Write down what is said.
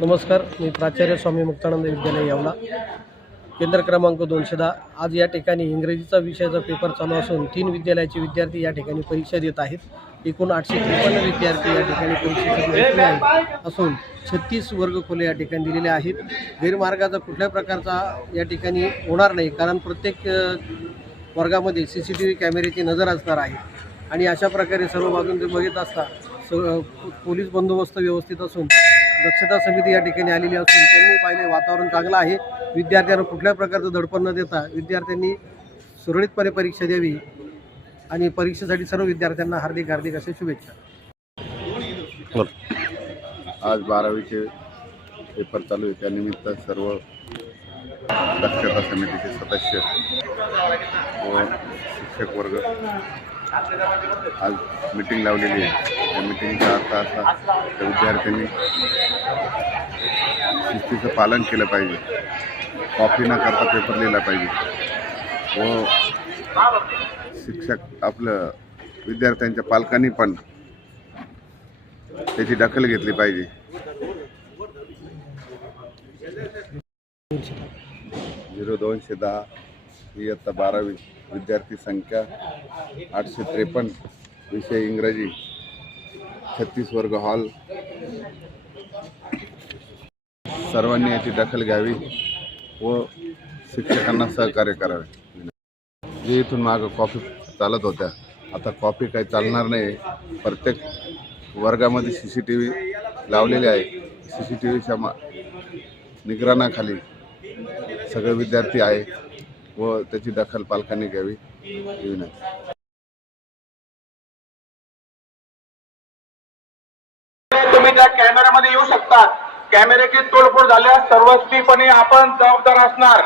नमस्कार, मी प्राचार्य स्वामी मुक्तानंद विद्यालय येवला, केंद्र क्रमांक 210। आज या ठिकाणी इंग्रजीचा विषयाचा पेपर चालू असून 3 विद्यालयाचे विद्यार्थी या ठिकाणी परीक्षा देत आहेत। एकूण 853 विद्यार्थी या ठिकाणी परीक्षेसाठी बसले आहेत असून 36 वर्गखोले या ठिकाणी दिलेले आहेत। गैरमार्गाचा कुठल्या प्रकारचा या ठिकाणी होणार नाही, कारण प्रत्येक वर्गामध्ये CCTV कॅमेऱ्याची नजर असणार आहे आणि अशा प्रकारे सर्व बाजून ते बघत असता पोलीस बंदोबस्त व्यवस्थित असून दक्षता समिती या ठिकाणी आलेली असून त्यांनी पाहिले वातावरण चांगलं आहे। विद्यार्थ्यांना कुठल्या प्रकारचं दडपण न देता विद्यार्थ्यांनी सुरळीतपणे परीक्षा द्यावी आणि परीक्षेसाठी सर्व विद्यार्थ्यांना हार्दिक अशा शुभेच्छा। आज 12वीचे पेपर चालू आहे, त्यानिमित्त सर्व दक्षता समितीचे सदस्य व शिक्षक वर्ग आज मीटिंग लावलेली आहे। त्या मीटिंगचा अर्थ असा की विद्यार्थ्यांनी शिस्तीचं पालन केलं पाहिजे, कॉपी न करता पेपर लिहिला पाहिजे व शिक्षक आपलं विद्यार्थ्यांच्या पालकांनी पण त्याची दखल घेतली पाहिजे। 0210 ही इयत्ता 12वी, विद्यार्थी संख्या 853, विषय इंग्रजी, 36 वर्ग हॉल। सर्वांनी याची दखल घ्यावी व शिक्षकांना सहकार्य करावे। जे इथून मागं कॉपी चालत होत्या, आता कॉपी काही चालणार नाही। प्रत्येक वर्गामध्ये CCTV लावलेले आहे। CCTVच्या निगराणाखाली सगळे विद्यार्थी आहे व त्याची दखल पालकांनी घ्यावी ही विनंती। तुम्ही त्या कॅमेऱ्यामध्ये येऊ शकता। कॅमेऱ्याची तोडफोड झाल्यास सर्वस्वीपणे आपण जबाबदार असणार।